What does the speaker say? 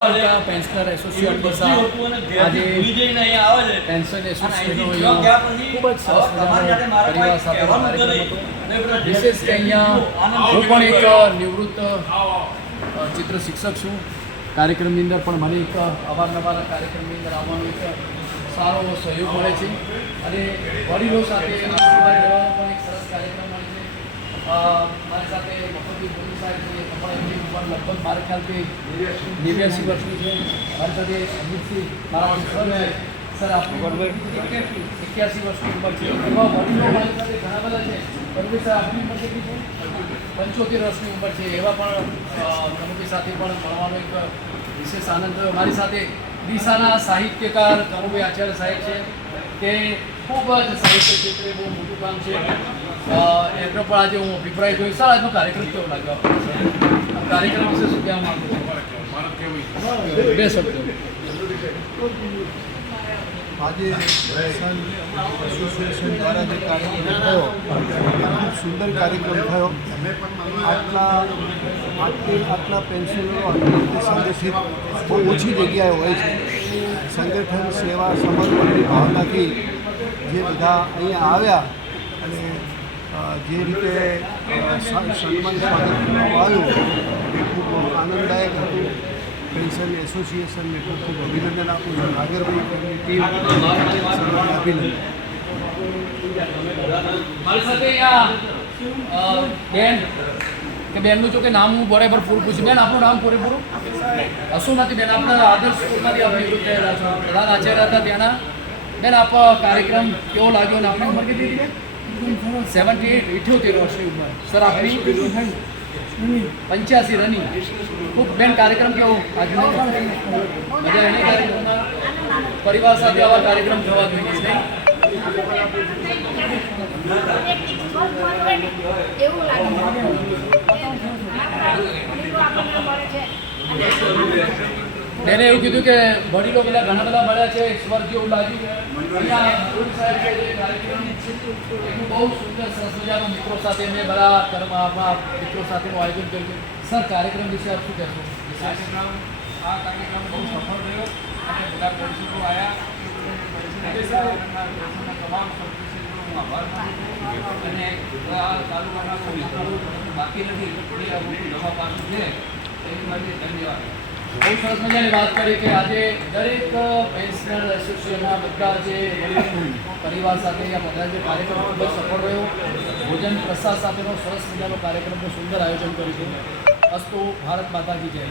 Pensioner association આજે pension એસોસિએશનનો ખૂબ જ સરસ મજાનો પરિવાર સાથે કાર્યક્રમ હતો. વિશેષ કે અહીંયા હું પણ એક નિવૃત્ત ચિત્ર શિક્ષક છું. કાર્યક્રમની અંદર પણ મને એક અવારનવાર કાર્યક્રમની અંદર આવવાનો એક સારો સહયોગ મળે છે અને વડીલો સાથે આશીર્વાદ લેવાનો પણ એક સરસ કાર્યક્રમ મળે છે. મારી સાથે મફતી બોલી સાહેબ છે, એમની ઉંમર લગભગ મારા ખ્યાલથી 89 વર્ષની છે. મારી સાથે અમિતસિંહ મારા સર છે, સર આપની 81 વર્ષની ઉંમર છે. એવા વડીલો મારી સાથે ઘણા બધા છે. પરંતુ સર આપની ઉંમર કેટલી છે? 75 વર્ષની ઉંમર છે. એવા પણ કમિટી સાથે પણ મળવાનો એક વિશેષ આનંદ થયો. મારી સાથે ડીસાના સાહિત્યકાર કનુભાઈ આચાર્ય સાહેબ છે, તે ખૂબ જ સાહિત્ય ક્ષેત્રે બહુ મોટું કામ છે. એમનો પણ આજે હું અભિપ્રાય જોઈ. સર આજનો કાર્યક્રમ કેવો લાગ્યો? આ કાર્યક્રમ વિશે શું કહેવા માંગુ છું? બે શબ્દો. આજે એસોસિએશન દ્વારા જે કાર્યક્રમ થયો ખૂબ સુંદર કાર્યક્રમ થયો. આટલા પેન્શનરો સંગઠિત બહુ ઓછી જગ્યાએ હોય છે. સંગઠન સેવા સમર્પણની ભાવનાથી જે બધા અહીંયા આવ્યા અને જે રીતે સન્માન સ્વાગત કરવામાં આવ્યું એ ખૂબ આનંદદાયક હતું. પેન્શન એસોસિએશનને ખૂબ ખૂબ અભિનંદન આપું છું. નાગરભાઈ ટીમ અભિનંદન. મારી સાથે અહીંયા બેન કે બેનનું જો કે નામ હું બરાબર પૂરું પૂછું. બેન આપનું નામ પૂરેપૂરું શું નથી? બેન આપણા આદર્શ સ્કૂલમાંથી આપણે નિવૃત્ત થયેલા છો, પ્રધાન આચાર્ય હતા ત્યાંના. બેન આપ કાર્યક્રમ કેવો લાગ્યો અને આપણી ઉંમર કેટલી છે? 78 વર્ષની ઉંમર. સર આપની 85 રનિંગ. ખૂબ બેન કાર્યક્રમ કેવો આજનો? મજા એની કાર્યક્રમમાં પરિવાર સાથે આવા કાર્યક્રમ જોવા જોઈએ નહીં? બેને એવું કીધું કે વડીલો પેલા ઘણા બધા મળ્યા છે, સ્વર્ગ જેવું લાગ્યું. એનું બહુ સુંદર સરસ મજાનો મિત્રો સાથે મેં બધા મિત્રો સાથેનું આયોજન કર્યું છે. સર કાર્યક્રમ વિશે આપ શું કહેશો? આ કાર્યક્રમ બહુ સફળ રહ્યો અને બધા દર્શકો આવ્યા. તમામ સર્વિસીસનો હું આભાર માનું છું અને આ તાલુકાના બાકી નથી એ અમુક નવા પાસું છે એની માટે ધન્યવાદ. બહુ સરસ મજાની વાત કરી કે આજે દરેક પેન્શનર એસોસિએશનના બધા જે પરિવાર સાથે બધા જે કાર્યક્રમ ખૂબ જ સફળ રહ્યો. ભોજન પ્રસાદ સાથેનો સરસ મજાનો કાર્યક્રમનું સુંદર આયોજન કર્યું છે. અસ્તુ ભારત માતા કી જય.